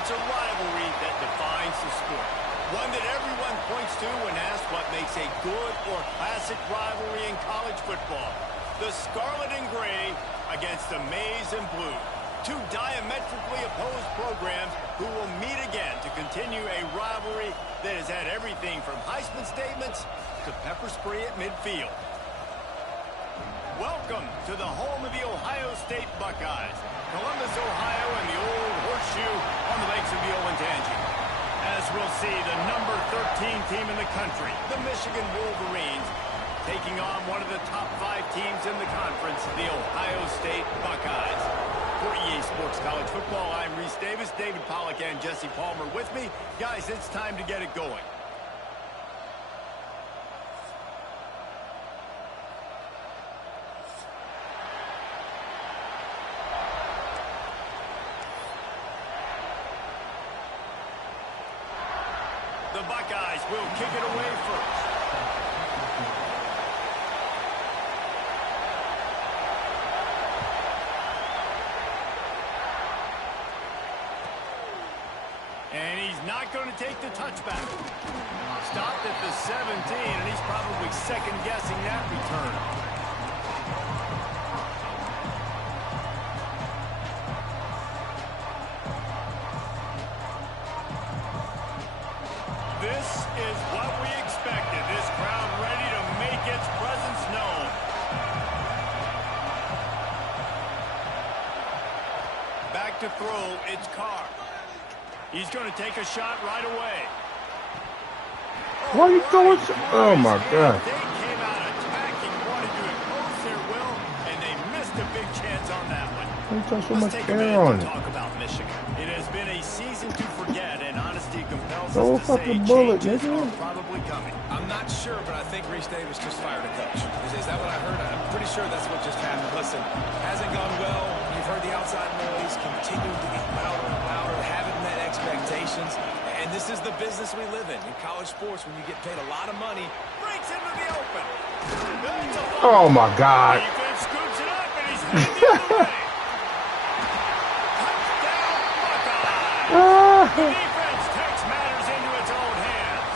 It's a rivalry that defines the sport. One that everyone points to when asked what makes a good or classic rivalry in college football. The Scarlet and Gray against the Maize and Blue. Two diametrically opposed programs who will meet again to continue a rivalry that has had everything from Heisman statements to pepper spray at midfield. Welcome to the home of the Ohio State Buckeyes. Columbus, Ohio, and the old horseshoe on the banks of the Olentangy. As we'll see, the number 13 team in the country, the Michigan Wolverines, taking on one of the top 5 teams in the conference, the Ohio State Buckeyes. For EA Sports College Football, I'm Reese Davis, David Pollack, and Jesse Palmer with me. Guys, it's time to get it going. The Buckeyes will kick it away first. And he's not going to take the touchback. Stopped at the 17, and he's probably second-guessing that return. This is what we expected. This crowd ready to make its presence known. Back to throw, it's Carr. He's going to take a shot right away. Why are you throwing? Oh my God. They came out attacking, wanted to impose their will, and they missed a big chance on that one. Why you so Let's much take a air minute on to it? talk about Michigan. It has been a season to forget, and honesty compels Throw a us to say fucking bullet, changes nigga. are probably coming. I'm not sure, but I think Reese Davis just fired a coach. Is that what I heard? I'm pretty sure that's what just happened. Listen, hasn't gone well. You've heard the outside noise, continued to get louder and louder, haven't met expectations. And this is the business we live in college sports, when you get paid a lot of money. Breaks into the open. Oh my God. Defense scoops it up, and he's headed the other way. Touchdown, Buckeyes. The defense takes matters into its own hands.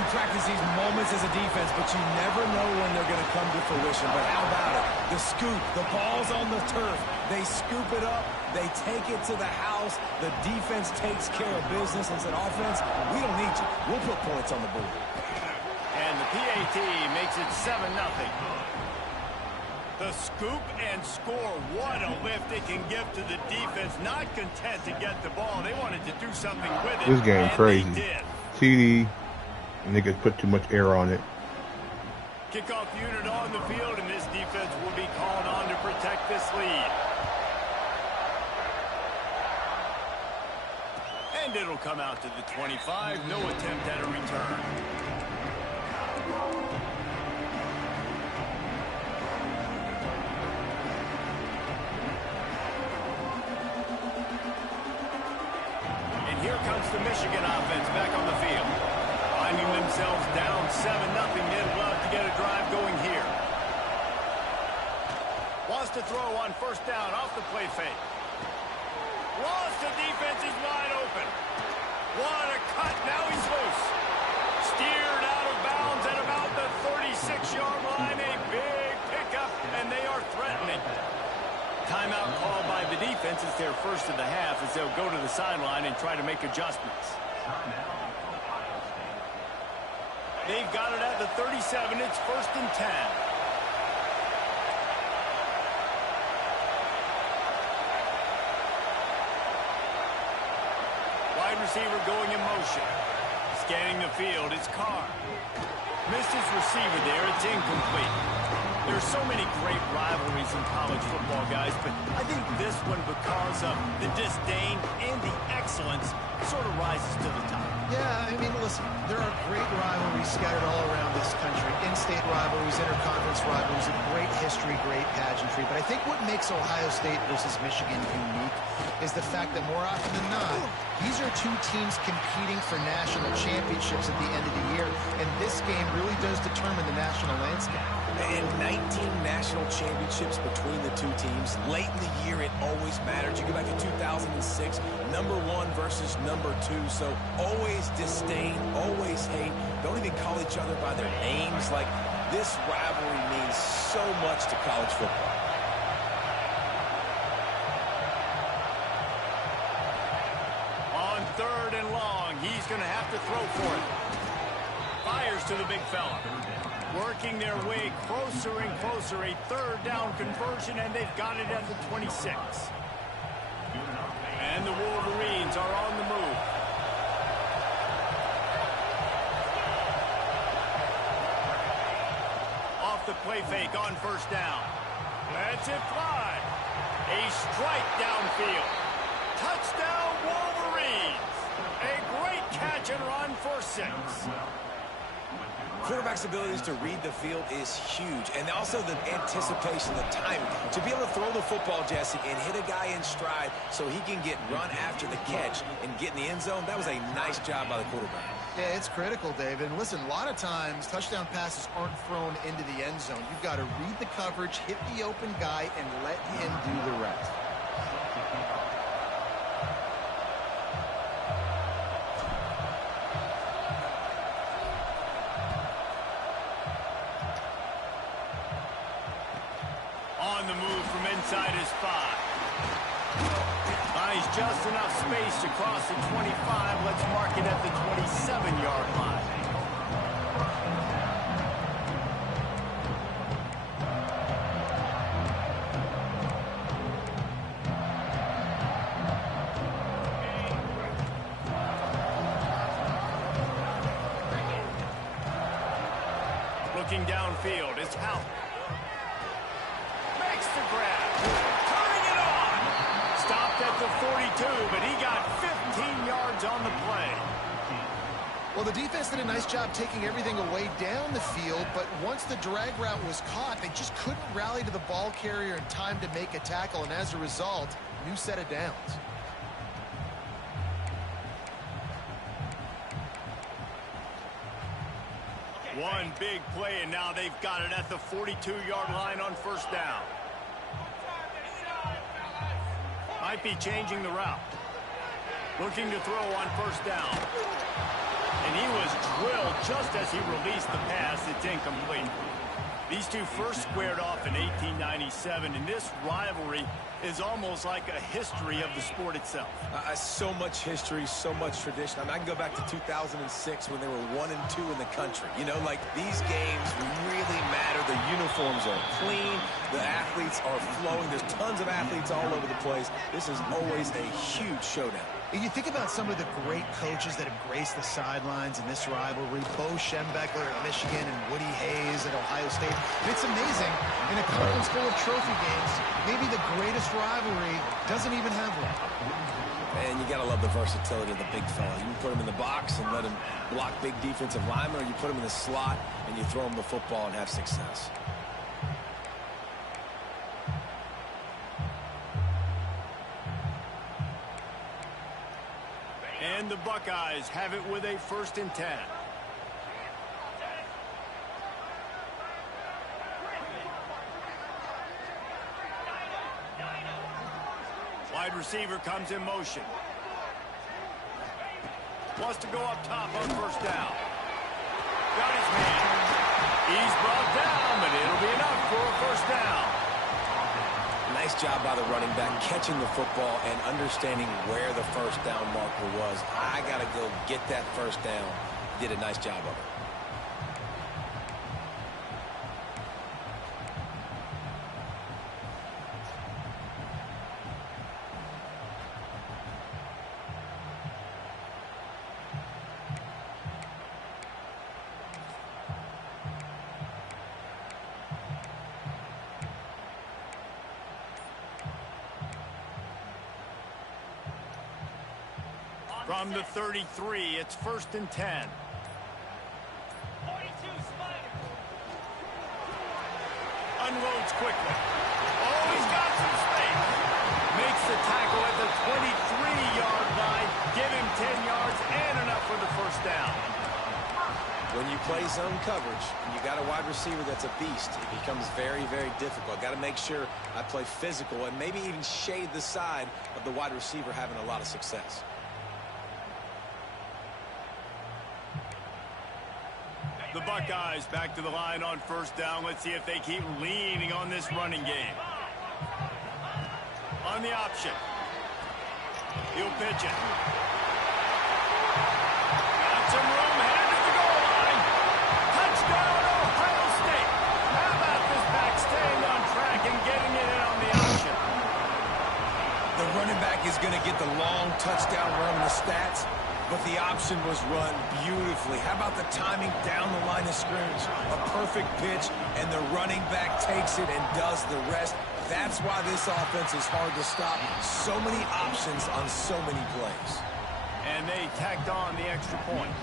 You practice these moments as a defense, but you never know when they're going to come to fruition. But how about it? The scoop, the ball's on the turf. They scoop it up. They take it to the house. The defense takes care of business and said, offense, we don't need you. We'll put points on the board. And the PAT makes it 7-0. The scoop and score. What a lift it can give to the defense. Not content to get the ball. They wanted to do something with it. This game and crazy. they did. TD, niggas put too much air on it. Kickoff unit on the field, and this defense will be called on to protect this lead. And it'll come out to the 25. No attempt at a return. And here comes the Michigan offense back on the field. Finding themselves down 7-0, they'd love to get a drive going here. Wants to throw on first down off the play fake. Lost, the defense is wide open. What a cut, now he's loose. Steered out of bounds at about the 36-yard line. A big pickup, and they are threatening. Timeout called by the defense. It's their first of the half as they'll go to the sideline and try to make adjustments. They've got it at the 37. It's 1st and 10. Wide receiver going in motion. Scanning the field, it's Carr. Missed his receiver there, it's incomplete. There's so many great rivalries in college football, guys, but I think this one, because of the disdain and the excellence, sort of rises to the top. Yeah, I mean, listen, there are great rivalries scattered all around this country. In-state rivalries, interconference rivalries, and great history, great pageantry, but I think what makes Ohio State versus Michigan unique is the fact that more often than not, these are two teams competing for national championships at the end of the year, and this game really does determine the national landscape. And 19 national championships between the two teams. Late in the year, it always mattered. You go back to 2006, #1 versus #2. So always disdain, always hate. Don't even call each other by their names. Like, this rivalry means so much to college football. On 3rd and long, he's going to have to throw for it. Fires to the big fella. Working their way closer and closer. A 3rd down conversion, and they've got it at the 26. And the Wolverines are on the move. Off the play fake on 1st down. Lets it fly. A strike downfield. Touchdown, Wolverines. A great catch and run for 6. Quarterback's abilities to read the field is huge, and also the anticipation, the timing. To be able to throw the football, Jesse, and hit a guy in stride so he can get run after the catch and get in the end zone, that was a nice job by the quarterback. Yeah, it's critical, David. And listen, a lot of times, touchdown passes aren't thrown into the end zone. You've got to read the coverage, hit the open guy, and let him do the rest. On the move from inside his 5. Buys just enough space to cross the 25. Let's mark it at the 27-yard line. Looking downfield, it's Howell. Makes the grab. Turning it on. Stopped at the 42, but he got 15 yards on the play. Well, the defense did a nice job taking everything away down the field, but once the drag route was caught, they just couldn't rally to the ball carrier in time to make a tackle, and as a result, new set of downs. One big play, and now they've got it at the 42-yard line on 1st down. Might be changing the route. Looking to throw on 1st down. And he was drilled just as he released the pass. It's incomplete. These two first squared off in 1897, and this rivalry is almost like a history of the sport itself. So much history, so much tradition. I mean, I can go back to 2006 when they were 1 and 2 in the country. You know, like, these games really matter. The uniforms are clean. The athletes are flowing. There's tons of athletes all over the place. This is always a huge showdown. You think about some of the great coaches that have graced the sidelines in this rivalry, Bo Schembechler at Michigan and Woody Hayes at Ohio State. And it's amazing, in a conference full of trophy games, maybe the greatest rivalry doesn't even have one. And you got to love the versatility of the big fella. You can put him in the box and let him block big defensive linemen, or you put him in the slot and you throw him the football and have success. And the Buckeyes have it with a 1st and 10. Wide receiver comes in motion. Wants to go up top on 1st down. Got his man. He's brought down, but it'll be enough for a 1st down. Nice job by the running back, catching the football and understanding where the 1st down marker was. I got to go get that 1st down. Did a nice job of it. From the 33, it's 1st and 10. Unload reloads quickly. Oh, he's got some space. Makes the tackle at the 23-yard line. Give him 10 yards and enough for the first down. When you play zone coverage and you got a wide receiver that's a beast, it becomes very, very difficult. Got to make sure I play physical and maybe even shade the side of the wide receiver having a lot of success. The Buckeyes back to the line on first down. Let's see if they keep leaning on this running game. On the option. He'll pitch it. Got some room, headed to the goal line. Touchdown, Ohio State. How about this back staying on track and getting it in on the option? The running back is going to get the long touchdown run in the stats, but the option was run beautifully. How about the timing down the line of scrimmage? A perfect pitch, and the running back takes it and does the rest. That's why this offense is hard to stop. So many options on so many plays. And they tacked on the extra point.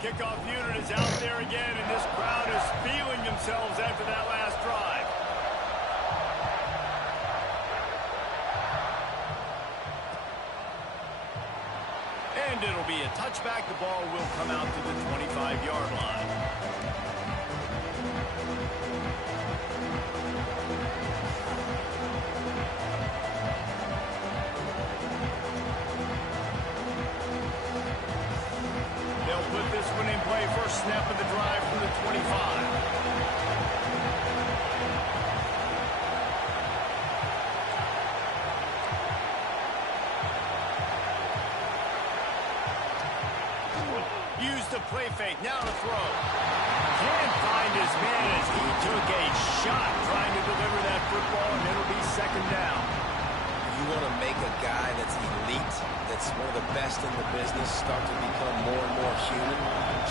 Kickoff unit is out there again, and this crowd is feeling themselves after that last drive. And it'll be a touchback. The ball will come out to the 25-yard line. They'll put this one in play. First snap of the drive from the 25. Used the play fake, now to throw. Can't find his man as he took a shot trying to deliver that football, and it'll be second down. You want to make a guy that's elite, that's one of the best in the business, start to become more and more human.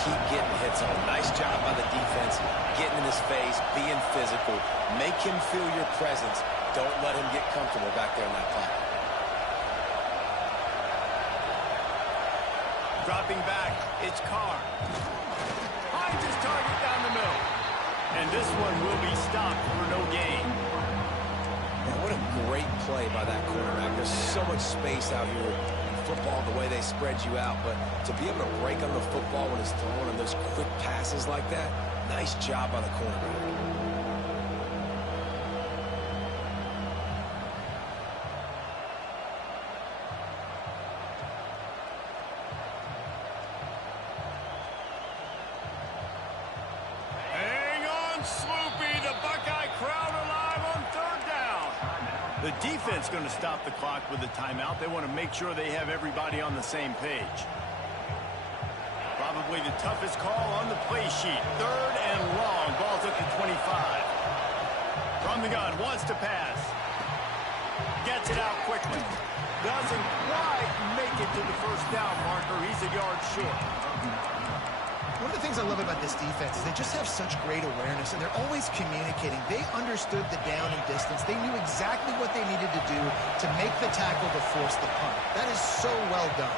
Keep getting hits on him. Nice job by the defense, getting in his face, being physical. Make him feel your presence. Don't let him get comfortable back there in that pocket. Dropping back, it's Carr. Finds his target down the middle. And this one will be stopped for no gain. Man, what a great play by that quarterback. There's so much space out here in football, the way they spread you out. But to be able to break on the football when it's thrown on those quick passes like that, nice job by the quarterback. The defense going to stop the clock with a timeout. They want to make sure they have everybody on the same page. Probably the toughest call on the play sheet. Third and long. Ball's at the 25. From the gun, wants to pass. Gets it out quickly. Doesn't quite make it to the first down marker. He's a yard short. One of the things I love about this defense is they just have such great awareness, and they're always communicating. They understood the down and distance. They knew exactly what they needed to do to make the tackle to force the punt. That is so well done.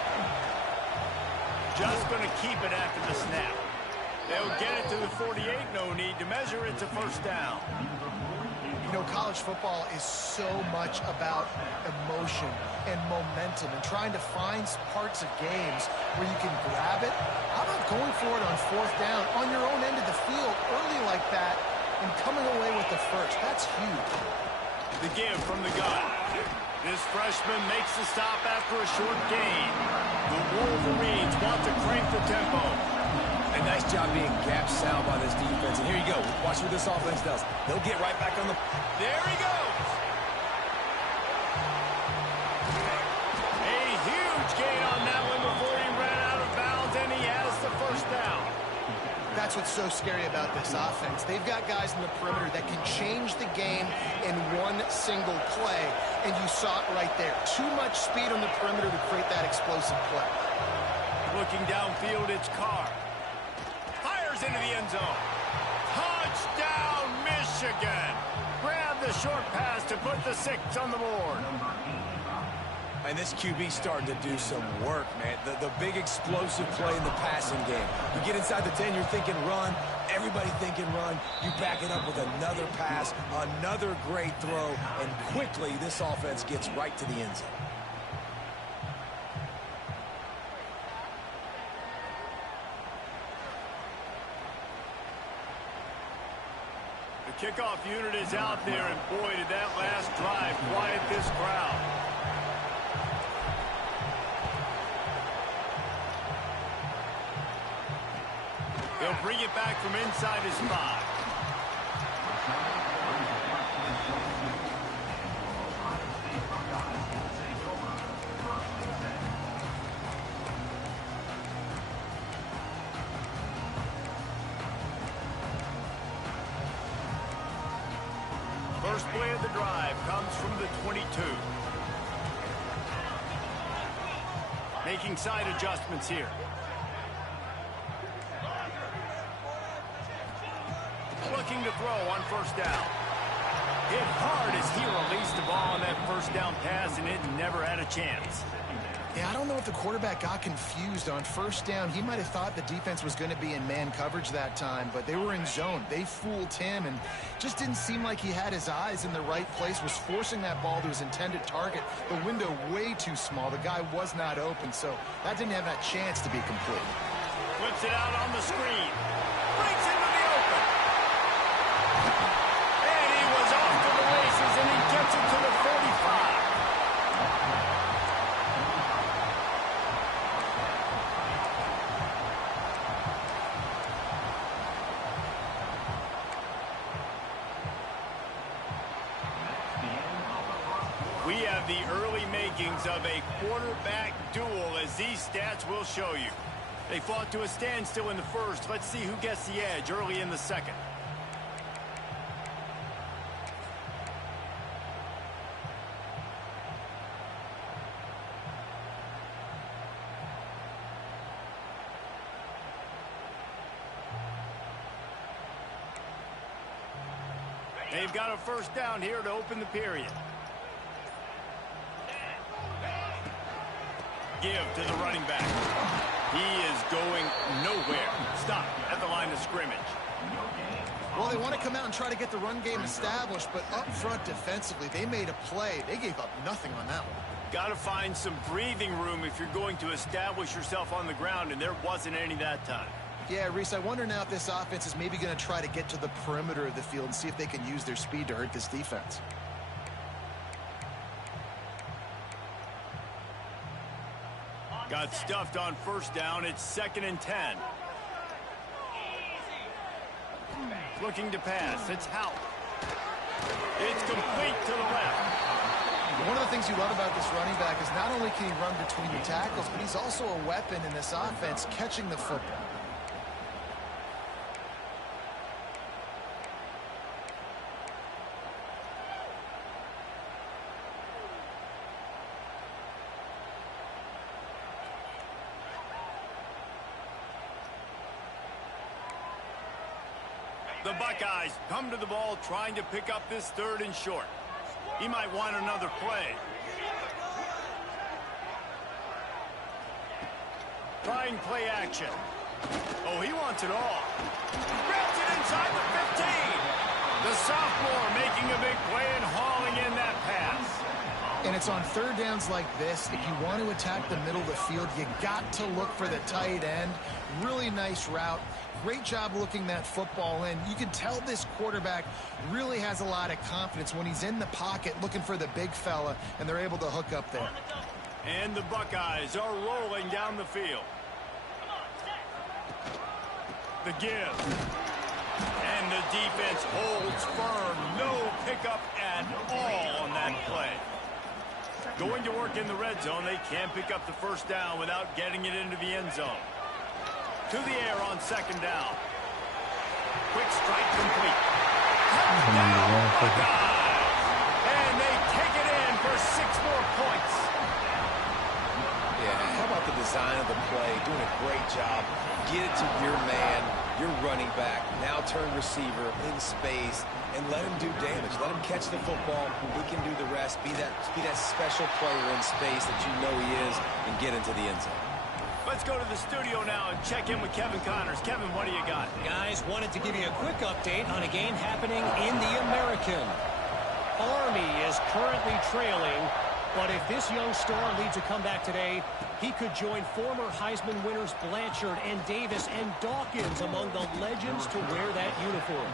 Just going to keep it after the snap. They'll get it to the 48. No need to measure. It's a first down. You know, college football is so much about emotion and momentum and trying to find parts of games where you can grab it. How about going for it on fourth down on your own end of the field early like that and coming away with the first? That's huge. The give from the gun. This freshman makes the stop after a short gain. The Wolverines want to crank the tempo. A nice job being gap sound by this defense. And here you go. Watch what this offense does. They'll get right back on the... There he goes. A huge gain on that one before he ran out of bounds, and he has the first down. That's what's so scary about this offense. They've got guys in the perimeter that can change the game in one single play, and you saw it right there. Too much speed on the perimeter to create that explosive play. Looking downfield, it's Carr. Fires into the end zone. Touchdown, Michigan. Grab the short pass to put the 6 on the board. And this QB's starting to do some work, man. The big explosive play in the passing game. You get inside the 10, you're thinking run. Everybody thinking run. You back it up with another pass, another great throw, and quickly this offense gets right to the end zone. The kickoff unit is out there, and boy, did that last drive quiet this crowd. They'll bring it back from inside his 5. First play of the drive comes from the 22. Making side adjustments here. Looking to throw on first down. Hit hard as he released the ball on that first down pass, and it never had a chance. Yeah, I don't know if the quarterback got confused on first down. He might have thought the defense was going to be in man coverage that time, but they were in zone. They fooled him, and just didn't seem like he had his eyes in the right place, was forcing that ball to his intended target. The window way too small. The guy was not open, so that didn't have that chance to be complete. Flips it out on the screen. Breaks into the open. And he was off to the races, and he gets it to the 45. We have the early makings of a quarterback duel, as these stats will show you. They fought to a standstill in the first. Let's see who gets the edge early in the second. They've got a first down here to open the period. Give to the running back. He is going nowhere. Stop at the line of scrimmage. Well, they want to come out and try to get the run game established, but up front defensively, they made a play. They gave up nothing on that one. Got to find some breathing room if you're going to establish yourself on the ground, and there wasn't any that time. Yeah, Reese, I wonder now if this offense is maybe going to try to get to the perimeter of the field and see if they can use their speed to hurt this defense. Got stuffed on first down. It's 2nd and 10. Looking to pass. It's Houck. It's complete to the left. One of the things you love about this running back is not only can he run between the tackles, but he's also a weapon in this offense catching the football. The Buckeyes come to the ball trying to pick up this 3rd and short. He might want another play. Trying play action. Oh, he wants it all. Grabs it inside the 15. The sophomore making a big play and hauling in that pass. And it's on 3rd downs like this. If you want to attack the middle of the field, you got to look for the tight end. Really nice route. Great job looking that football in. You can tell this quarterback really has a lot of confidence when he's in the pocket looking for the big fella, and they're able to hook up there. And the Buckeyes are rolling down the field. The give. And the defense holds firm. No pickup at all on that play. Going to work in the red zone. They can't pick up the first down without getting it into the end zone. To the air on 2nd down. Quick strike complete. And they take it in for 6 more points. Yeah, how about the design of the play? Doing a great job. Get it to your man. your running back, now turn receiver in space, and let him do damage. Let him catch the football. He can do the rest. Be that special player in space that you know he is, and get into the end zone. Let's go to the studio now and check in with Kevin Connors. Kevin, what do you got? Guys, wanted to give you a quick update on a game happening in the American. Army is currently trailing, but if this young star leads a comeback today, he could join former Heisman winners Blanchard and Davis and Dawkins among the legends to wear that uniform.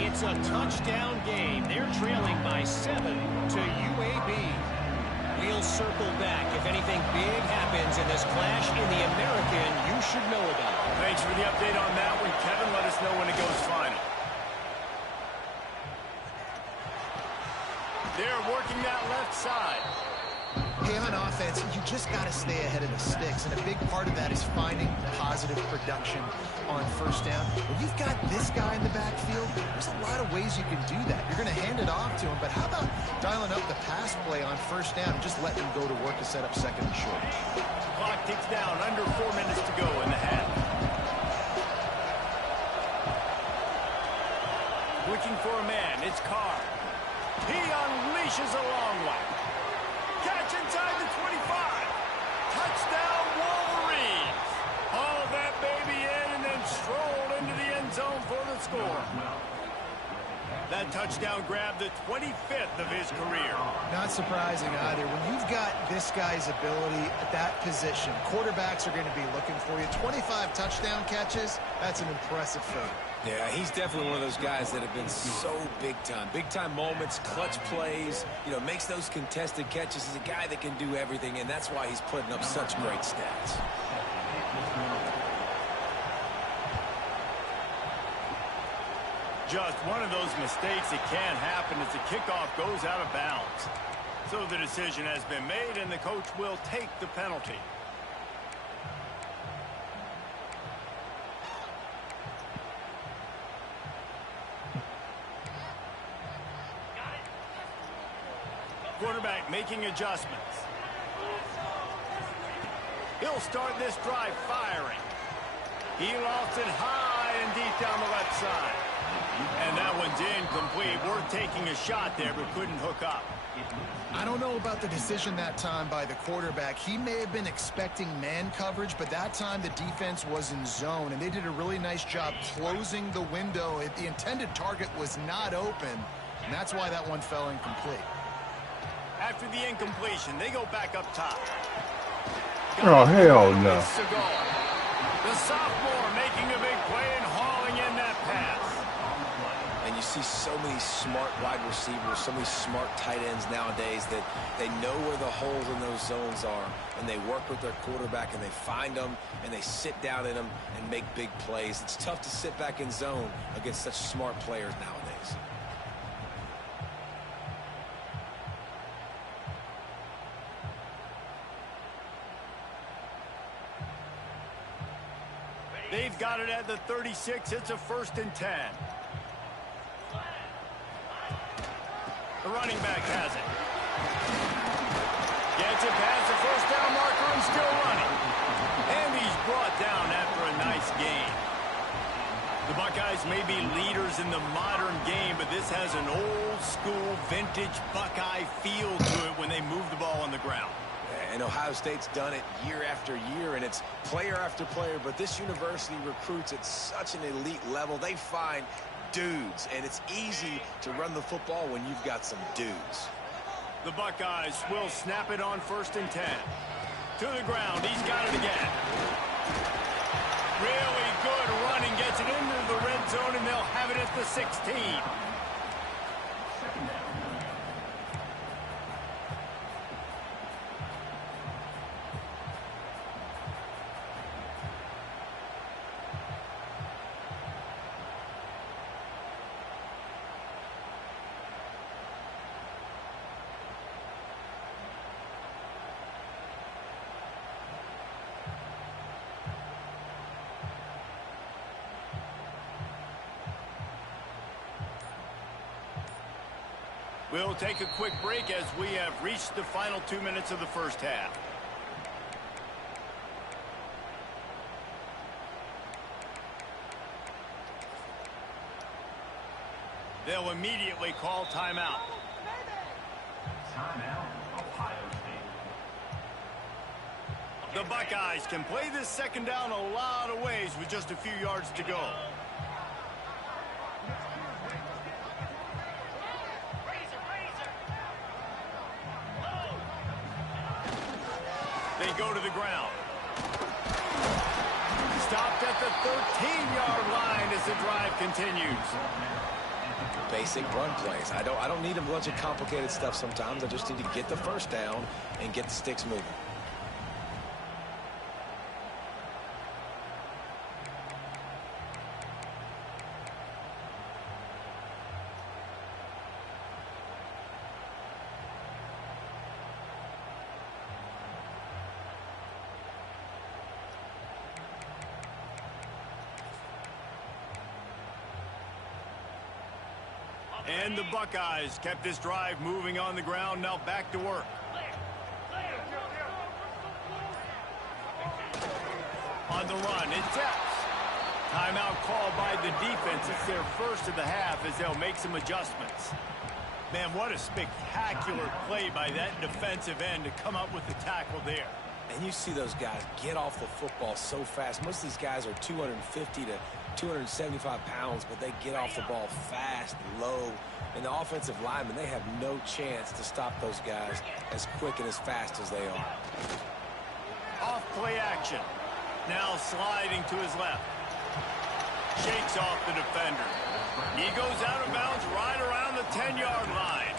It's a touchdown game. They're trailing by 7 to UAB. We'll circle back. If anything big happens in this clash in the American, you should know about it. Thanks for the update on that one, Kevin. Let us know when it goes final. They're working that left side. Hey, on offense, you just got to stay ahead of the sticks, and a big part of that is finding positive production on first down. When you've got this guy in the backfield, there's a lot of ways you can do that. You're going to hand it off to him, but how about dialing up the pass play on first down and just letting him go to work to set up second and short? Clock ticks down. Under 4 minutes to go in the half. Looking for a man. It's Carr. He unleashes a long one. Catch inside the 25. Touchdown, Wolverines. Haul that baby in and then stroll into the end zone for the score. That touchdown grabbed the 25th of his career. Not surprising either. When you've got this guy's ability at that position, quarterbacks are going to be looking for you. 25 touchdown catches, that's an impressive feat. Yeah, he's definitely one of those guys that have been so big time. Big time moments, clutch plays, makes those contested catches. He's a guy that can do everything, and that's why he's putting up such great stats. Just one of those mistakes that can happen as the kickoff goes out of bounds. So the decision has been made, and the coach will take the penalty. Quarterback making adjustments. He'll start this drive firing. He lofts it high and deep down the left side. And that one's incomplete. Worth taking a shot there, but couldn't hook up. I don't know about the decision that time by the quarterback. He may have been expecting man coverage, but that time the defense was in zone, and they did a really nice job closing the window. The intended target was not open, and that's why that one fell incomplete. After the incompletion, they go back up top. Oh, hell no. The sophomore making a big play and hauling in that pass. And you see so many smart wide receivers, so many smart tight ends nowadays that they know where the holes in those zones are, and they work with their quarterback, and they find them, and they sit down in them and make big plays. It's tough to sit back in zone against such smart players nowadays. They've got it at the 36. It's a 1st and 10. The running back has it. Gets it past the first down marker and still running. And he's brought down after a nice gain. The Buckeyes may be leaders in the modern game, but this has an old-school, vintage Buckeye feel to it when they move the ball on the ground. And Ohio State's done it year after year, and it's player after player, but this university recruits at such an elite level. They find dudes, and it's easy to run the football when you've got some dudes. The Buckeyes will snap it on 1st and 10. To the ground, he's got it again. Really good running, gets it into the red zone, and they'll have it at the 16. We'll take a quick break as we have reached the final 2 minutes of the first half. immediately call timeout. The Buckeyes can play this second down a lot of ways with just a few yards to go. They go to the ground. Stopped at the 13-yard line as the drive continues. Basic run plays. I don't need a bunch of complicated stuff sometimes. I just need to get the first down and get the sticks moving. And the Buckeyes kept this drive moving on the ground. Now back to work. On the run, it's Epps. Timeout called by the defense. It's their first of the half as they'll make some adjustments. Man, what a spectacular play by that defensive end to come up with the tackle there. And you see those guys get off the football so fast. Most of these guys are 250 to 275 pounds, but they get off the ball fast, low. And the offensive linemen, they have no chance to stop those guys as quick and as fast as they are. Off play action. Now sliding to his left. Shakes off the defender. He goes out of bounds right around the 10-yard line.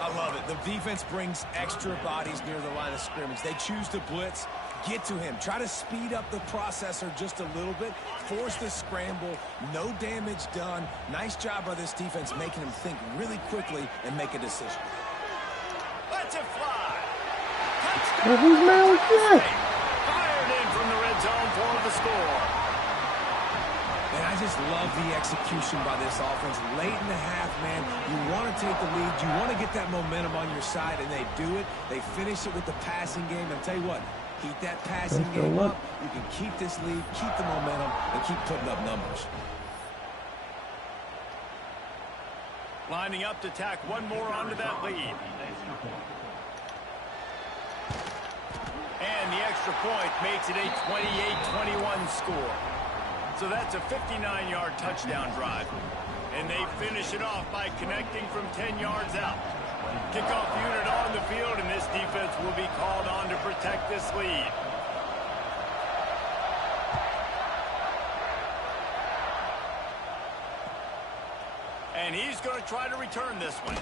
I love it. The defense brings extra bodies near the line of scrimmage. They choose to blitz, get to him, try to speed up the processor just a little bit, force the scramble, no damage done. Nice job by this defense making him think really quickly and make a decision. Let's it fly. Touchdown. Well, whose man was that? Fired in from the red zone for the score. And I just love the execution by this offense. Late in the half, man, you want to take the lead. You want to get that momentum on your side, and they do it. They finish it with the passing game. And tell you what, keep that passing game up. You can keep this lead, keep the momentum, and keep putting up numbers. Lining up to tack one more onto that lead. And the extra point makes it a 28-21 score. So that's a 59-yard touchdown drive. And they finish it off by connecting from 10 yards out. Kickoff unit on the field, and this defense will be called on to protect this lead. And he's going to try to return this one.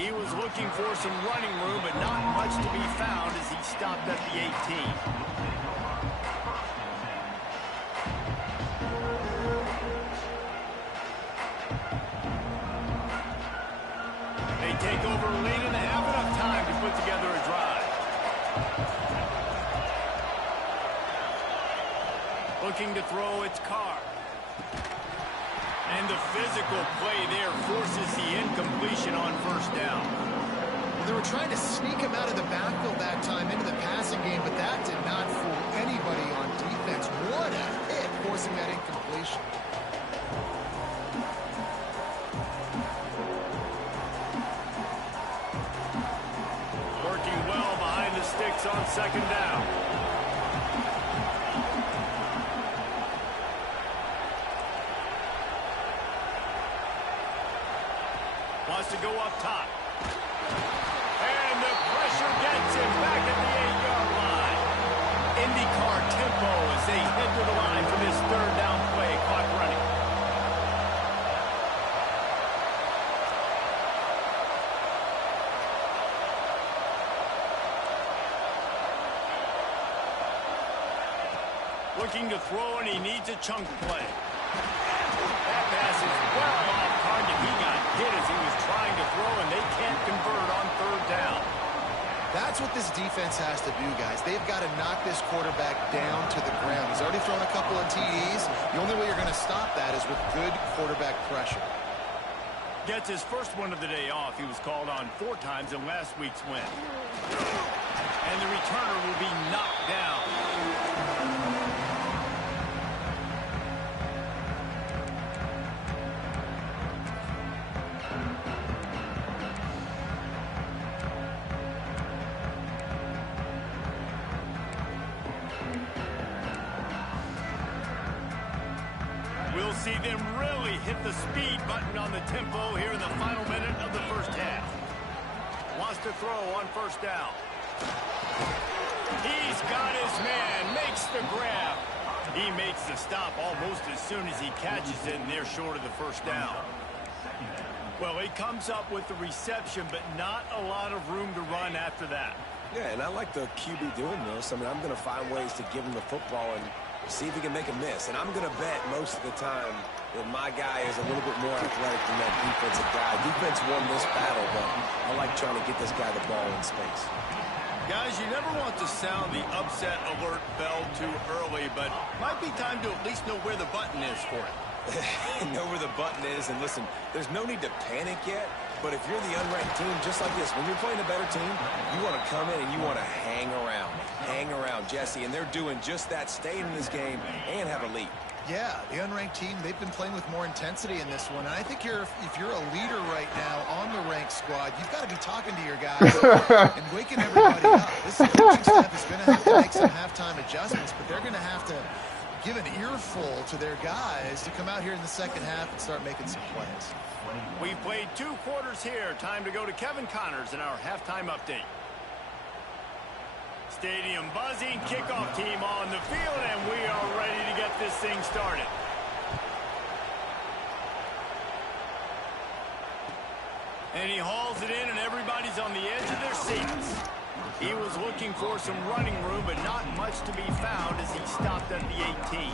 He was looking for some running room, but not much to be found as he stopped at the 18. Take over late in the half, enough time to put together a drive. Looking to throw, it's Carr. And the physical play there forces the incompletion on first down. Well, they were trying to sneak him out of the backfield that time into the passing game, but that did not fool anybody on defense. What a hit, forcing that incompletion. On second down. Wants to go up top. And the pressure gets him back at the 8-yard line. IndyCar tempo as they head to the line for this third down play. Clock running. Looking to throw, and he needs a chunk play. That pass is well off target. He got hit as he was trying to throw, and they can't convert on third down. That's what this defense has to do, guys. They've got to knock this quarterback down to the ground. He's already thrown a couple of TDs. The only way you're going to stop that is with good quarterback pressure. Gets his first one of the day off. He was called on 4 times in last week's win. And the returner will be knocked down. see them really hit the speed button on the tempo here in the final minute of the first half. Wants to throw on first down. He's got his man, makes the grab. He makes the stop almost as soon as he catches it, and they're short of the first down. Well, he comes up with the reception, but not a lot of room to run after that. Yeah, and I like the QB doing this. I mean, I'm going to find ways to give him the football and see if he can make a miss. And I'm going to bet most of the time that my guy is a little bit more athletic than that defensive guy. Defense won this battle, but I like trying to get this guy the ball in space. Guys, you never want to sound the upset alert bell too early, but might be time to at least know where the button is for it. Know where the button is, and listen, there's no need to panic yet, but if you're the unranked team, just like this, when you're playing a better team, you want to come in and you want to hang around, Jesse, and they're doing just that, staying in this game and have a lead. Yeah, the unranked team, they've been playing with more intensity in this one. And I think if you're a leader right now on the ranked squad, you've got to be talking to your guys and waking everybody up. This coaching staff is going to have to make some halftime adjustments, but they're going to have to give an earful to their guys to come out here in the second half and start making some plays. We've played 2 quarters here. Time to go to Kevin Connors in our halftime update. Stadium buzzing, kickoff team on the field, and we are ready to get this thing started. And he hauls it in, and everybody's on the edge of their seats. He was looking for some running room, but not much to be found as he stopped at the 18.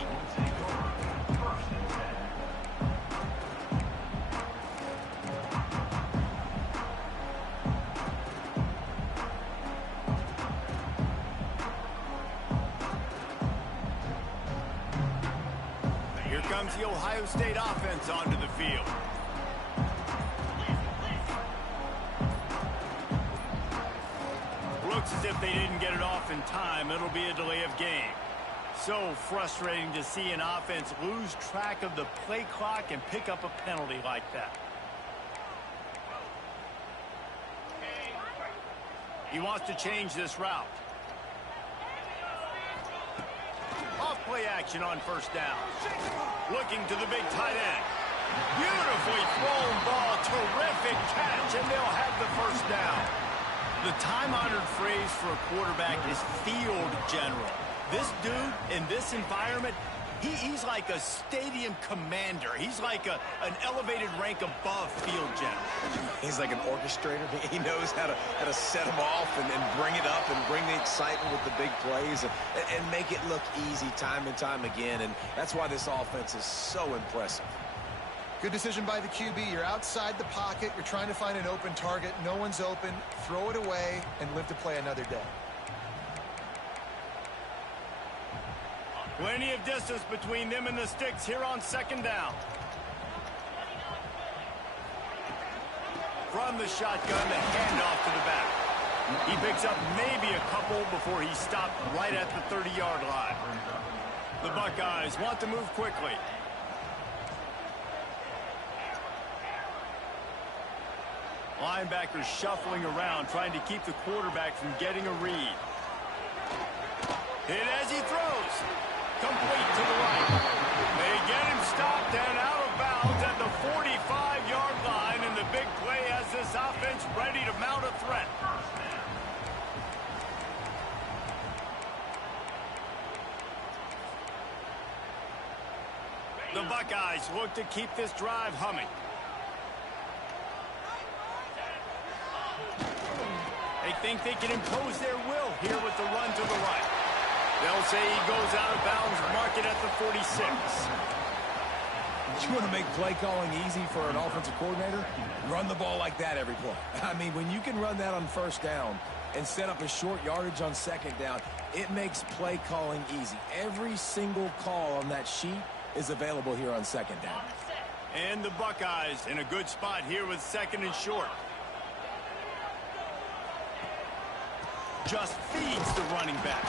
Here comes the Ohio State offense onto the field. Looks as if they didn't get it off in time. It'll be a delay of game. So frustrating to see an offense lose track of the play clock and pick up a penalty like that. He wants to change this route. Off play action on first down. Looking to the big tight end. Beautifully thrown ball. Terrific catch, and they'll have the first down. The time-honored phrase for a quarterback is field general. This dude, in this environment, he's like a stadium commander. He's like an elevated rank above field general. He's like an orchestrator. He knows how to set them off and bring it up and bring the excitement with the big plays and make it look easy time and time again. And that's why this offense is so impressive. Good decision by the QB. You're outside the pocket. You're trying to find an open target. No one's open. Throw it away and live to play another day. Plenty of distance between them and the sticks here on second down. From the shotgun, the handoff to the back. He picks up maybe a couple before he stopped right at the 30-yard line. The Buckeyes want to move quickly. Linebackers shuffling around, trying to keep the quarterback from getting a read. Hit as he throws. Complete to the right. They get him stopped and out of bounds at the 45-yard line, and the big play has this offense ready to mount a threat. The Buckeyes look to keep this drive humming. They think they can impose their will here with the run to the right. They'll say he goes out of bounds, mark it at the 46. You want to make play calling easy for an offensive coordinator? Run the ball like that every play. I mean, when you can run that on first down and set up a short yardage on second down, it makes play calling easy. Every single call on that sheet is available here on second down. And the Buckeyes in a good spot here with second and short. Just feeds the running back.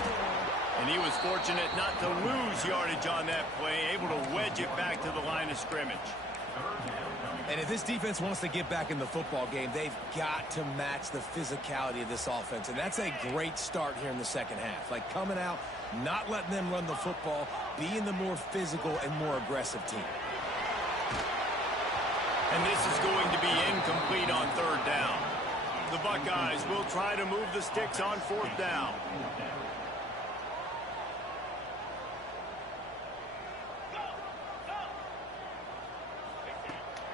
And he was fortunate not to lose yardage on that play, able to wedge it back to the line of scrimmage. And if this defense wants to get back in the football game, they've got to match the physicality of this offense. And that's a great start here in the second half. Like coming out, not letting them run the football, being the more physical and more aggressive team. And this is going to be incomplete on third down. The Buckeyes will try to move the sticks on fourth down.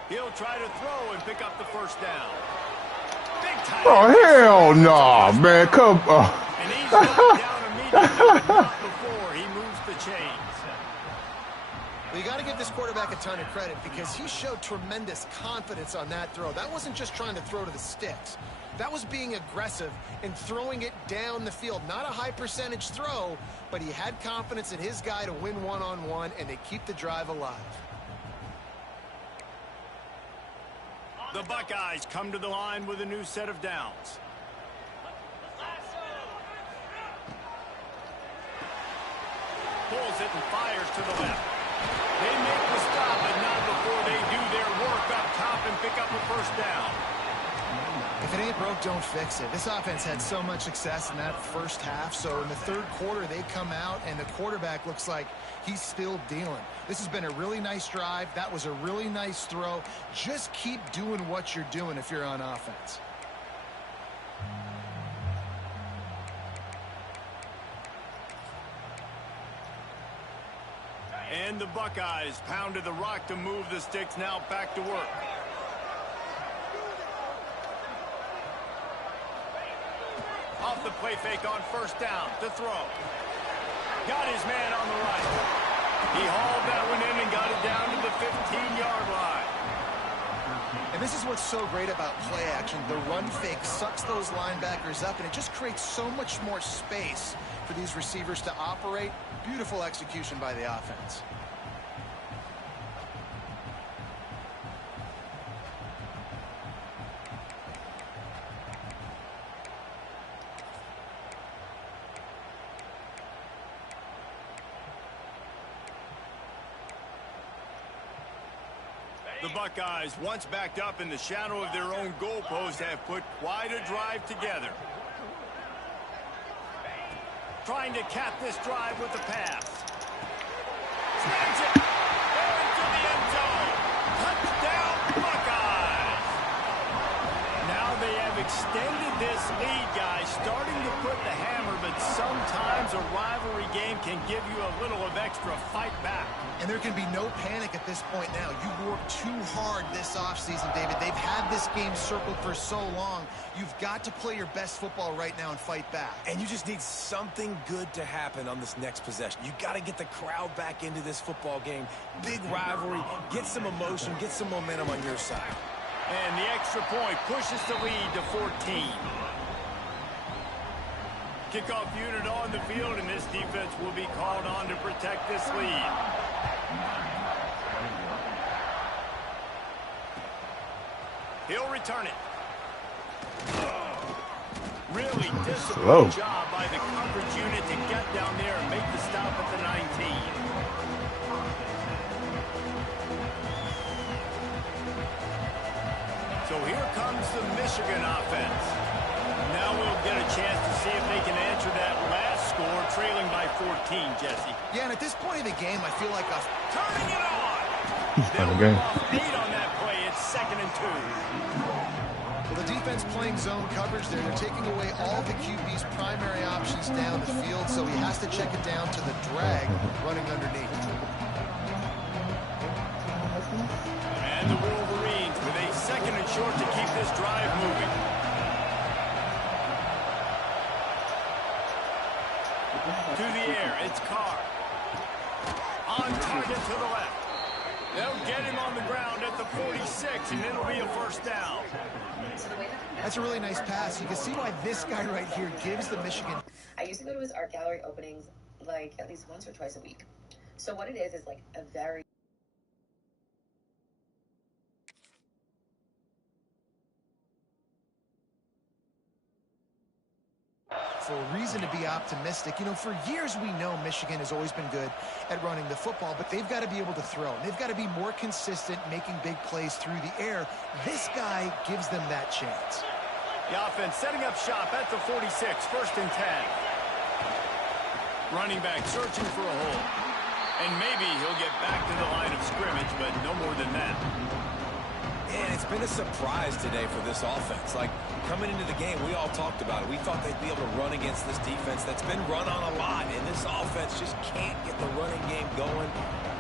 He'll try to throw and pick up the first down. Big time. Oh, hell no, man. Come on. And he's knocked down immediately, not before he moves the chains. Well, you got to give this quarterback a ton of credit because he showed tremendous confidence on that throw. That wasn't just trying to throw to the sticks. That was being aggressive and throwing it down the field. Not a high percentage throw, but he had confidence in his guy to win one-on-one, and they keep the drive alive. The Buckeyes come to the line with a new set of downs. Pulls it and fires to the left. They make the stop, but not before they do their work up top and pick up a first down. If it ain't broke, don't fix it. This offense had so much success in that first half, so in the third quarter they come out and the quarterback looks like he's still dealing. This has been a really nice drive. That was a really nice throw. Just keep doing what you're doing if you're on offense. And the Buckeyes pounded the rock to move the sticks, now back to work. Off the play fake on first down to throw. Got his man on the right. He hauled that one in and got it down to the 15-yard line. And this is what's so great about play action. The run fake sucks those linebackers up, and it just creates so much more space for these receivers to operate. Beautiful execution by the offense. The Buckeyes, once backed up in the shadow of their own goalpost, have put quite a drive together. Trying to cap this drive with the pass. Snags it. Into the end zone. Touchdown, Buckeyes. Now they have extended this lead, guys, starting to put the hammer, but sometimes a rivalry game can give you a little of extra fight back. And there can be no panic at this point now. You've worked too hard this offseason, David. They've had this game circled for so long. You've got to play your best football right now and fight back. And you just need something good to happen on this next possession. You got to get the crowd back into this football game. Big rivalry. Get some emotion. Get some momentum on your side. And the extra point pushes the lead to 14. Kickoff unit on the field, and this defense will be called on to protect this lead. He'll return it. Really disciplined job by the coverage unit to get down there and make the stop at the 19. So here comes the Michigan offense. Now we'll get a chance to see if they can answer that last score, trailing by 14, Jesse. Yeah, and at this point of the game, I feel like turning it on. Fun game. 8 on that play. It's 2nd and 2. Well, the defense playing zone coverage there. They're taking away all the QB's primary options down the field, so he has to check it down to the drag running underneath. And the Wolverines with a 2nd and short to keep this drive moving. To the air, it's Carr. On target to the left. They'll get him on the ground at the 46, and it'll be a first down. That's a really nice pass. You can see why this guy right here gives the Michigan. I used to go to his art gallery openings like at least once or twice a week. So what it is like a very for a reason to be optimistic. You know, for years we know Michigan has always been good at running the football, but they've got to be able to throw. They've got to be more consistent making big plays through the air. This guy gives them that chance. The offense setting up shop at the 46, 1st and 10. Running back searching for a hole. And maybe he'll get back to the line of scrimmage, but no more than that. And it's been a surprise today for this offense. Like, coming into the game, we all talked about it. We thought they'd be able to run against this defense that's been run on a lot, and this offense just can't get the running game going.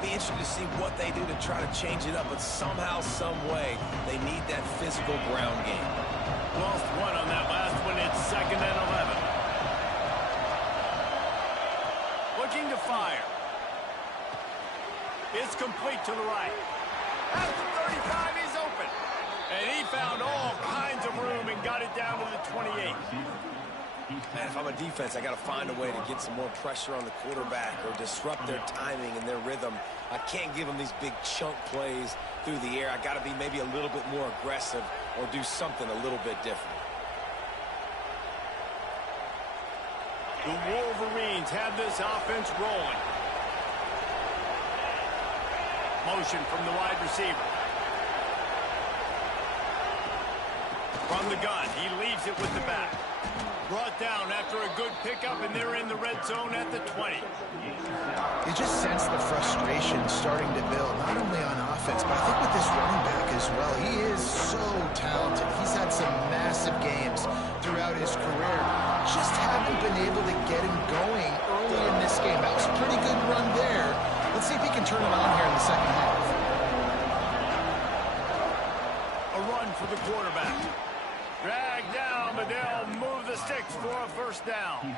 Be interested to see what they do to try to change it up, but somehow, some way, they need that physical ground game. Lost one on that last one. It's 2nd and 11. Looking to fire. It's complete to the right. At the 35, he's open. And he found all kinds of room and got it down to the 28. Man, if I'm a defense, I got to find a way to get some more pressure on the quarterback or disrupt their timing and their rhythm. I can't give them these big chunk plays through the air. I got to be maybe a little bit more aggressive or do something a little bit different. The Wolverines have this offense rolling. Motion from the wide receiver. From the gun, he leaves it with the back. Brought down after a good pickup, and they're in the red zone at the 20. You just sense the frustration starting to build, not only on offense, but I think with this running back as well. He is so talented. He's had some massive games throughout his career. Just haven't been able to get him going early in this game. That was a pretty good run there. Let's see if he can turn it on here in the second half. A run for the quarterback. Dragged down, but they'll move the sticks for a first down.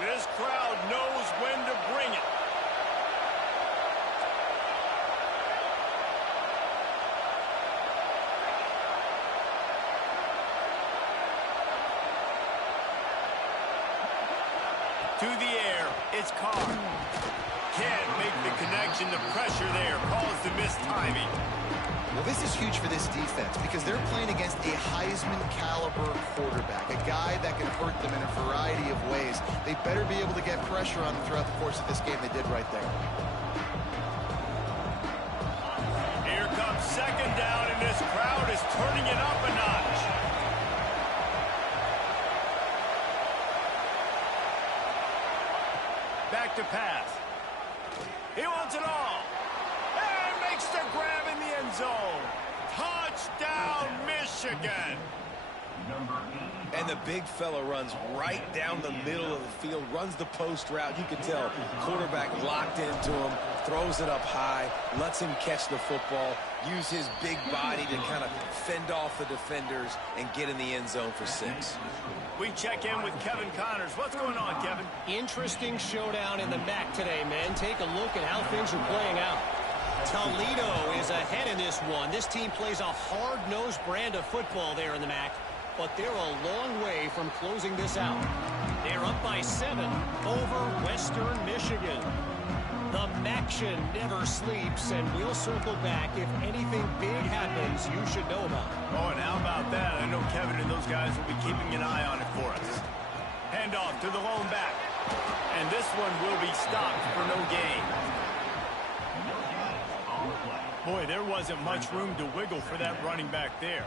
This crowd knows when to bring it. To the air, it's Carr. Can't make the connection. The pressure there caused the missed timing. Well, this is huge for this defense because they're playing against a Heisman-caliber quarterback, a guy that can hurt them in a variety of ways. They better be able to get pressure on him throughout the course of this game. They did right there. Here comes 2nd down, and this crowd is turning it up a notch. Back to pass. He wants it all. And makes the grab in the end zone. Touchdown, Michigan. And the big fella runs right down the middle of the field, runs the post route. You can tell quarterback locked into him, throws it up high, lets him catch the football, use his big body to kind of fend off the defenders and get in the end zone for 6. We check in with Kevin Connors. What's going on, Kevin? Interesting showdown in the MAC today, men. Take a look at how things are playing out. Toledo is ahead in this one. This team plays a hard-nosed brand of football there in the MAC, but they're a long way from closing this out. They're up by 7 over Western Michigan. The MACtion never sleeps, and we'll circle back if anything big happens you should know about. Oh, and how about that? I know Kevin and those guys will be keeping an eye on it for us. Handoff to the lone back. And this one will be stopped for no gain. Boy, there wasn't much room to wiggle for that running back there.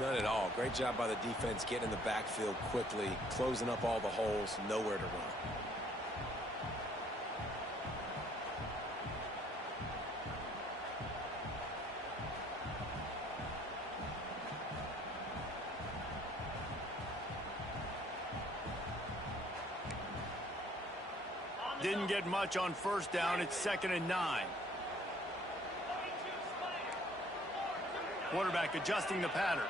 None at all. Great job by the defense getting in the backfield quickly, closing up all the holes, nowhere to run. Didn't get much on 1st down. It's 2nd and 9. Quarterback adjusting the pattern.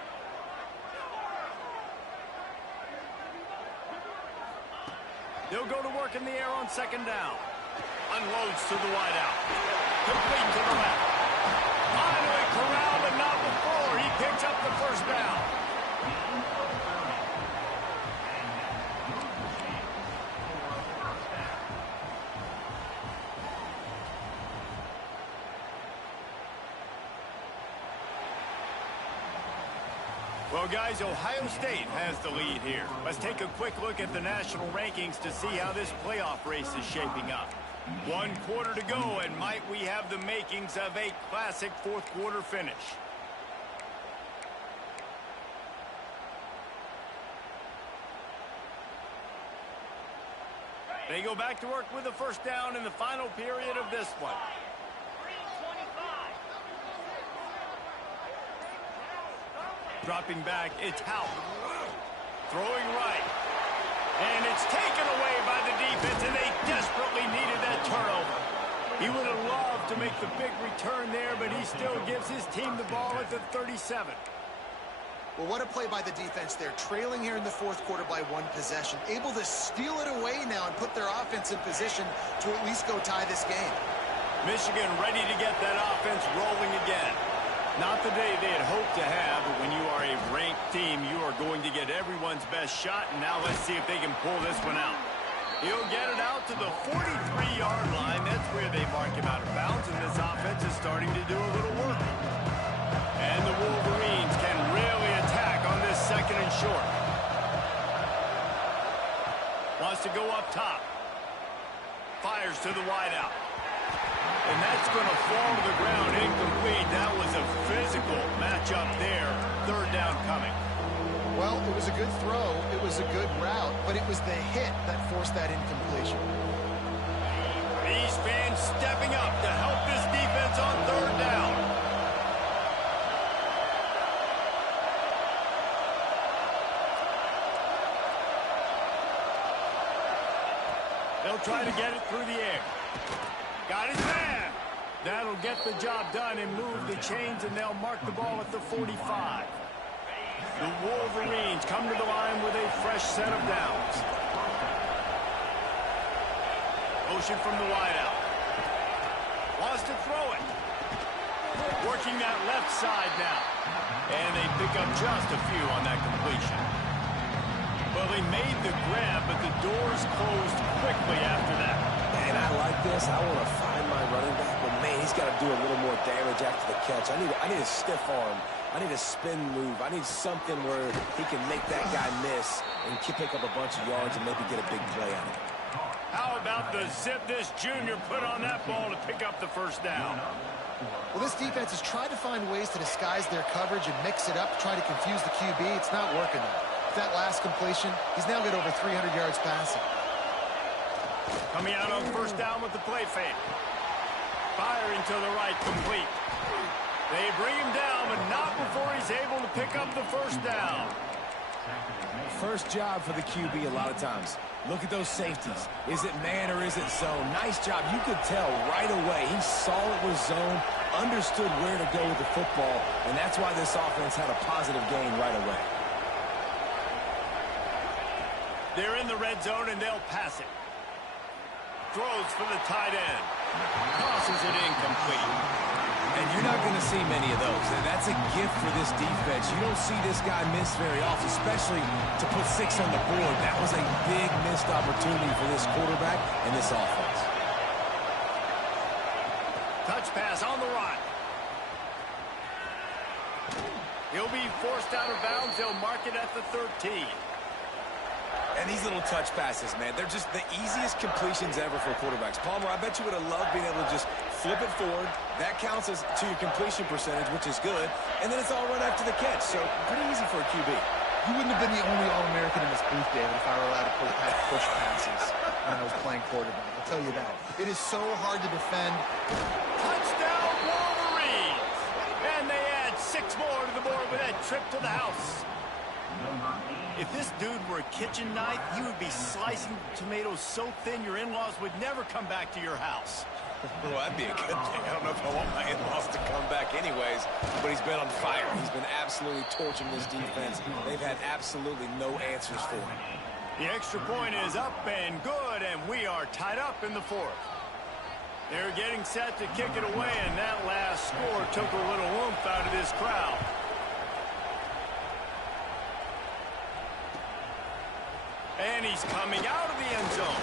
They'll go to work in the air on 2nd down. Unloads to the wideout. Complete to the left. Finally corralled, but not before. He picks up the 1st down. Well, guys, Ohio State has the lead here. Let's take a quick look at the national rankings to see how this playoff race is shaping up. 1 quarter to go, and might we have the makings of a classic 4th quarter finish. They go back to work with the first down in the final period of this one. Dropping back, it's Howe. Throwing right. And it's taken away by the defense, and they desperately needed that turnover. He would have loved to make the big return there, but he still gives his team the ball at the 37. Well, what a play by the defense there. Trailing here in the fourth quarter by one possession. Able to steal it away now and put their offense in position to at least go tie this game. Michigan ready to get that offense rolling again. Not the day they had hoped to have, but when you are a ranked team, you are going to get everyone's best shot, and now let's see if they can pull this one out. He'll get it out to the 43-yard line. That's where they mark him out of bounds, and this offense is starting to do a little work. And the Wolverines can really attack on this second and short. Wants to go up top. Fires to the wideout. And that's going to fall to the ground incomplete. That was a physical matchup there. Third down coming. Well, it was a good throw. It was a good route, but it was the hit that forced that incompletion. These fans stepping up to help this defense on third down. They'll try to get it through the air. Got his man. That'll get the job done and move the chains, and they'll mark the ball at the 45. The Wolverines come to the line with a fresh set of downs. Motion from the wideout. Wants to throw it. Working that left side now. And they pick up just a few on that completion. Well, they made the grab, but the doors closed quickly after that. And I like this. I want to find my running back, but man, he's got to do a little more damage after the catch. I need a stiff arm. I need a spin move. I need something where he can make that guy miss and pick up a bunch of yards and maybe get a big play out of it. How about the zip this junior put on that ball to pick up the first down? Well, this defense has tried to find ways to disguise their coverage and mix it up to try to confuse the QB. It's not working though. That last completion, he's now got over 300 yards passing. Coming out on first down with the play fake. Firing to the right, complete. They bring him down, but not before he's able to pick up the first down. First job for the QB a lot of times. Look at those safeties. Is it man or is it zone? Nice job. You could tell right away. He saw it was zone, understood where to go with the football, and that's why this offense had a positive gain right away. They're in the red zone, and they'll pass it. Throws for the tight end. Tosses it incomplete. And you're not going to see many of those. And that's a gift for this defense. You don't see this guy miss very often, especially to put 6 on the board. That was a big missed opportunity for this quarterback and this offense. Touch pass on the run. He'll be forced out of bounds. They'll mark it at the 13. And these little touch passes, man, they're just the easiest completions ever for quarterbacks. Palmer, I bet you would have loved being able to just flip it forward. That counts as to your completion percentage, which is good. And then it's all right after the catch. So pretty easy for a QB. You wouldn't have been the only All-American in this booth, David, if I were allowed to push passes when I was playing quarterback. I'll tell you that. It is so hard to defend. Touchdown, Wolverines! And they add 6 more to the board with that trip to the house. If this dude were a kitchen knife, he would be slicing tomatoes so thin your in-laws would never come back to your house. Well, that'd be a good thing. I don't know if I want my in-laws to come back anyways, but he's been on fire. He's been absolutely torching this defense. They've had absolutely no answers for him. The extra point is up and good, and we are tied up in the 4th. They're getting set to kick it away, and that last score took a little oomph out of this crowd. And he's coming out of the end zone.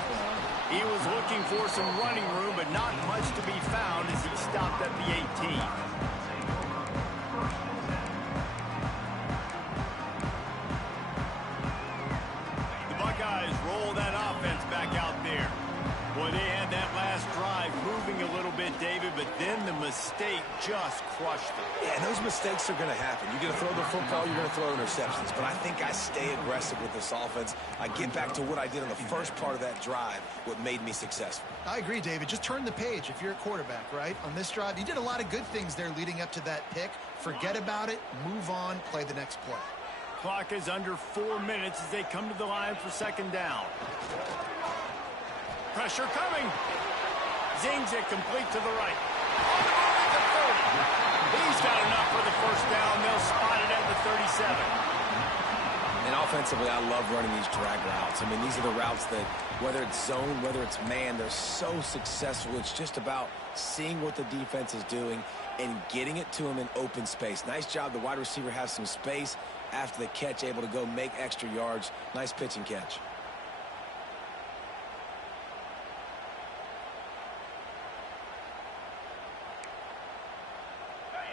He was looking for some running room, but not much to be found as he stopped at the 18. The Buckeyes roll that offense back out there. Boy, they had that last drive moving slipping a little bit, David, but then the mistake just crushed him. Yeah, and those mistakes are going to happen. You're going to throw the football, you're going to throw interceptions. But I think I stay aggressive with this offense. I get back to what I did on the first part of that drive, what made me successful. I agree, David. Just turn the page if you're a quarterback, right? On this drive, you did a lot of good things there leading up to that pick. Forget about it, move on, play the next play. Clock is under 4 minutes as they come to the line for second down. Pressure coming. Zings it complete to the right. On the move at the 30. He's got enough for the first down. They'll spot it at the 37. And offensively, I love running these drag routes. I mean, these are the routes that, whether it's zone, whether it's man, they're so successful. It's just about seeing what the defense is doing and getting it to him in open space. Nice job. The wide receiver has some space after the catch, able to go make extra yards. Nice pitch and catch.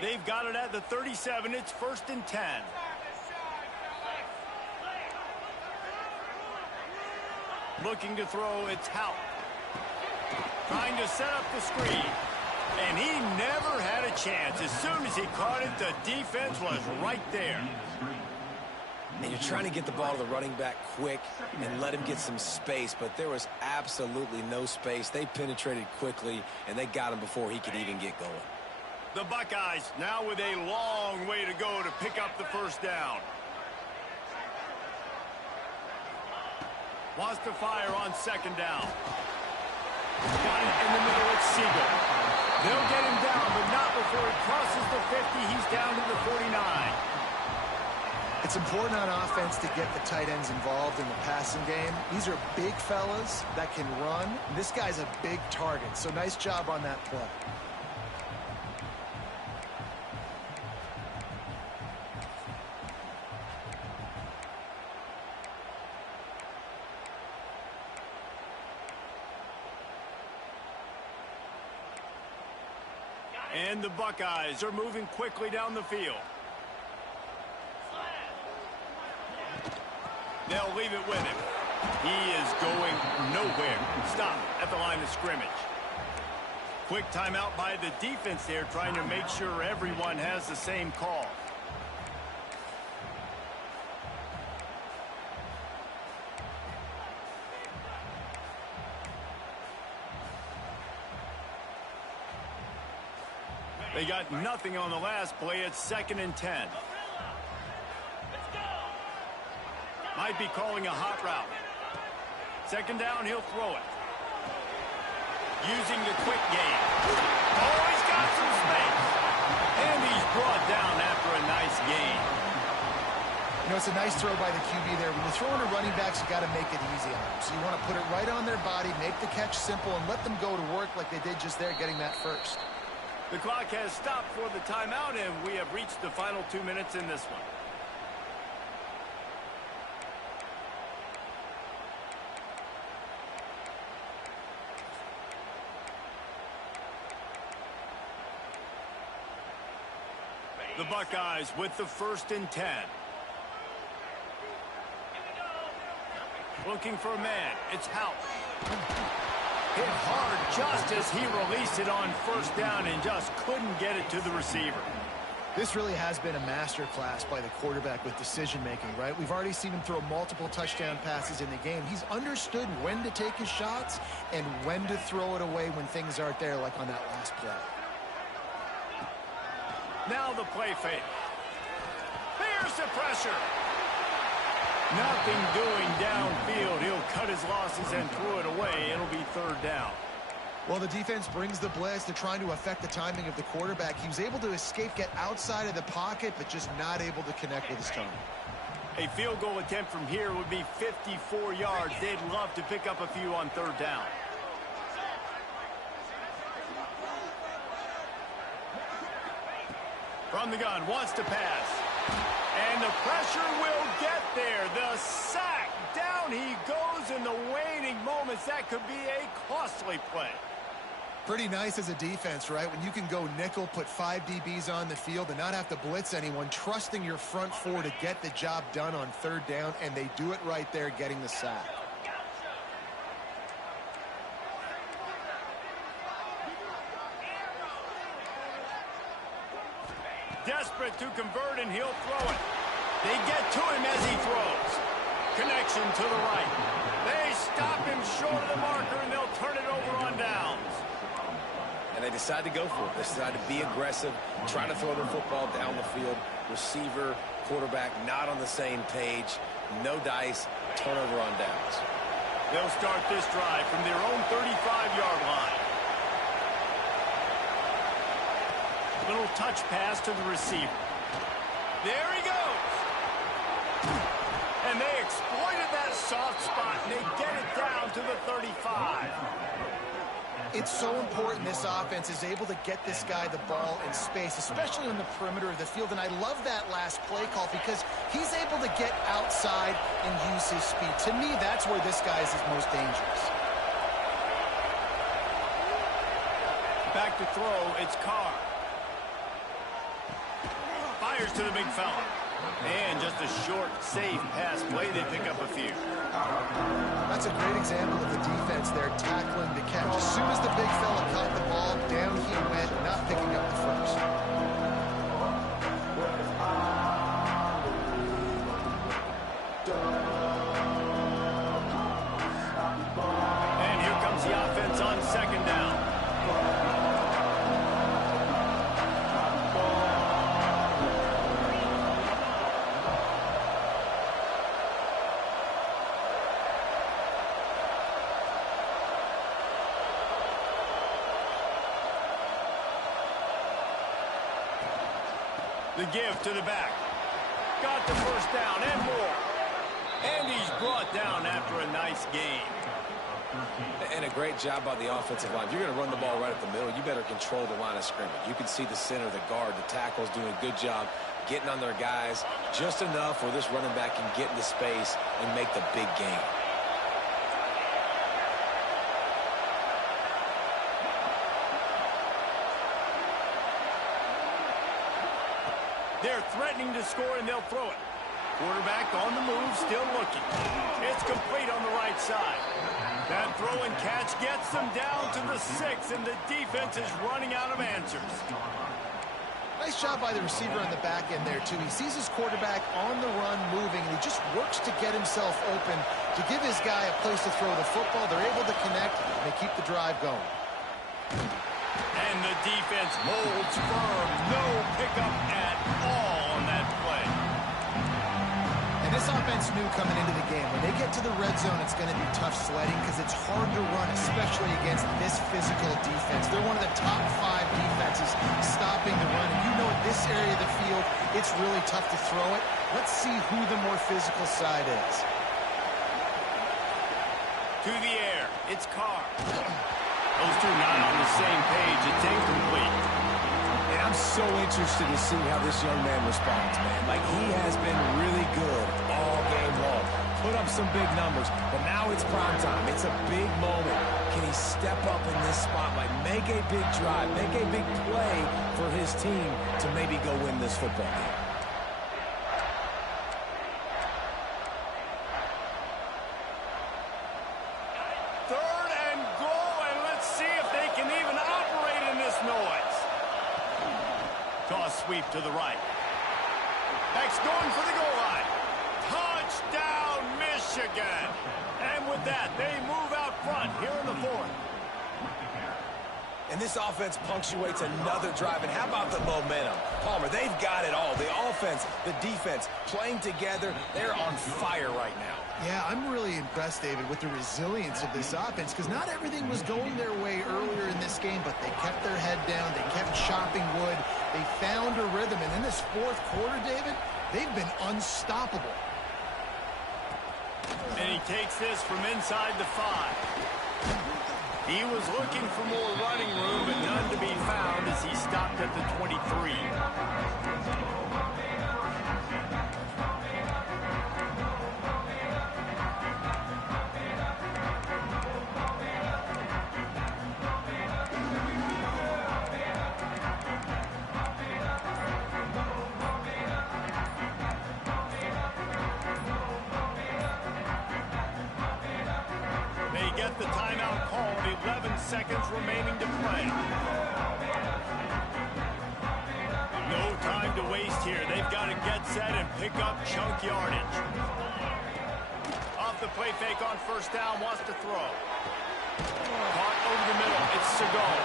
They've got it at the 37. It's 1st and 10. Looking to throw, it's Houck. Trying to set up the screen. And he never had a chance. As soon as he caught it, the defense was right there. And you're trying to get the ball to the running back quick and let him get some space, but there was absolutely no space. They penetrated quickly, and they got him before he could even get going. The Buckeyes now with a long way to go to pick up the first down. Wants to fire on second down. Got it in the middle. It's Siegel. They'll get him down, but not before he crosses the 50. He's down to the 49. It's important on offense to get the tight ends involved in the passing game. These are big fellas that can run. This guy's a big target, so nice job on that play. And the Buckeyes are moving quickly down the field. They'll leave it with him. He is going nowhere. Stop at the line of scrimmage. Quick timeout by the defense there, trying to make sure everyone has the same call. They got nothing on the last play. It's 2nd and 10. Might be calling a hot route. Second down, he'll throw it. Using the quick game. Oh, he's got some space. And he's brought down after a nice gain. You know, it's a nice throw by the QB there. When you're throwing to running backs, you got to make it easy on them. So you want to put it right on their body, make the catch simple, and let them go to work like they did just there, getting that first. The clock has stopped for the timeout, and we have reached the final 2 minutes in this one. The Buckeyes with the 1st and 10. Looking for a man. It's Houck. Hit hard just as he released it on first down and just couldn't get it to the receiver. This really has been a master class by the quarterback with decision-making, right? We've already seen him throw multiple touchdown passes in the game. He's understood when to take his shots and when to throw it away when things aren't there, like on that last play. Now the play fake. There's the pressure. Nothing doing downfield. He'll cut his losses and throw it away. It'll be 3rd down. Well, the defense brings the blitz. They're trying to affect the timing of the quarterback. He was able to escape, get outside of the pocket, but just not able to connect with his target. A field goal attempt from here would be 54 yards. They'd love to pick up a few on 3rd down. From the gun, wants to pass. And the pressure will get there. The sack. Down he goes in the waning moments. That could be a costly play. Pretty nice as a defense, right? When you can go nickel, put 5 DBs on the field and not have to blitz anyone, trusting your front 4 to get the job done on 3rd down, and they do it right there, getting the sack. desperate to convert, and he'll throw it. They get to him as he throws. Connection to the right. They stop him short of the marker, and they'll turn it over on downs. And they decide to go for it. They decide to be aggressive, try to throw the football down the field. Receiver, quarterback, not on the same page. No dice, turnover on downs. They'll start this drive from their own 35-yard line. Little touch pass to the receiver. There he goes. And they exploited that soft spot, and they get it down to the 35. It's so important this offense is able to get this guy the ball in space, especially on the perimeter of the field. And I love that last play call because he's able to get outside and use his speed. To me, that's where this guy is his most dangerous. Back to throw, it's Carr. Fires to the big fella. And just a short, safe pass play. They pick up a few. That's a great example of the defense there tackling the catch. As soon as the big fella caught the ball, down he went, not picking up the first. And here comes the offense on second down. The give to the back. Got the first down and more. And he's brought down after a nice game. And a great job by the offensive line. If you're going to run the ball right at the middle, you better control the line of scrimmage. You can see the center, the guard, the tackles doing a good job getting on their guys just enough where this running back can get into space and make the big game. They're threatening to score, and they'll throw it. Quarterback on the move, still looking. It's complete on the right side. That throw and catch gets them down to the 6, and the defense is running out of answers. Nice job by the receiver on the back end there, too. He sees his quarterback on the run moving, and he just works to get himself open to give his guy a place to throw the football. They're able to connect, and they keep the drive going. And the defense holds firm. No pickup at all on that play. And this offense knew coming into the game, when they get to the red zone, it's going to be tough sledding because it's hard to run, especially against this physical defense. They're one of the top 5 defenses stopping the run. And you know in this area of the field, it's really tough to throw it. Let's see who the more physical side is. To the air, it's Carr. Those two not on the same page. It's incomplete. And I'm so interested to see how this young man responds, man. Like, he has been really good all game long. Put up some big numbers, but now it's prime time. It's a big moment. Can he step up in this spotlight, make a big drive, make a big play for his team to maybe go win this football game? Sweep to the right. Back's going for the goal line. Touchdown, Michigan. And with that, they move out front here in the 4th. And this offense punctuates another drive. And how about the momentum? Palmer, they've got it all. The offense, the defense, playing together. They're on fire right now. Yeah, I'm really impressed, David, with the resilience of this offense because not everything was going their way earlier in this game, but they kept their head down. They kept chopping wood. They found a rhythm. And in this 4th quarter, David, they've been unstoppable. And he takes this from inside the 5. He was looking for more running room, but none to be found as he stopped at the 23. Get the timeout called, 11 seconds remaining to play. No time to waste here. They've got to get set and pick up chunk yardage. Off the play fake on first down, wants to throw. Caught over the middle. It's Segal.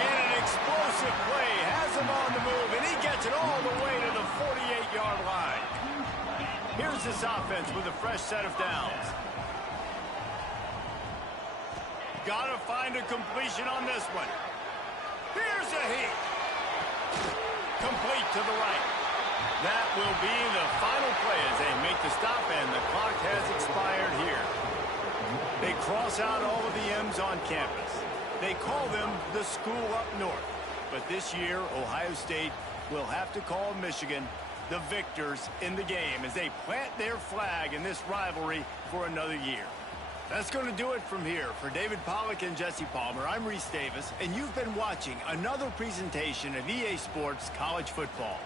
And an explosive play. Has him on the move, and he gets it all the way to the 48-yard line. Here's this offense with a fresh set of downs. Got to find a completion on this one. Here's a heat. Complete to the right. That will be the final play as they make the stop, and the clock has expired here. They cross out all of the M's on campus. They call them the school up north. But this year, Ohio State will have to call Michigan the victors in the game as they plant their flag in this rivalry for another year. That's going to do it from here. For David Pollack and Jesse Palmer, I'm Reese Davis, and you've been watching another presentation of EA Sports College Football.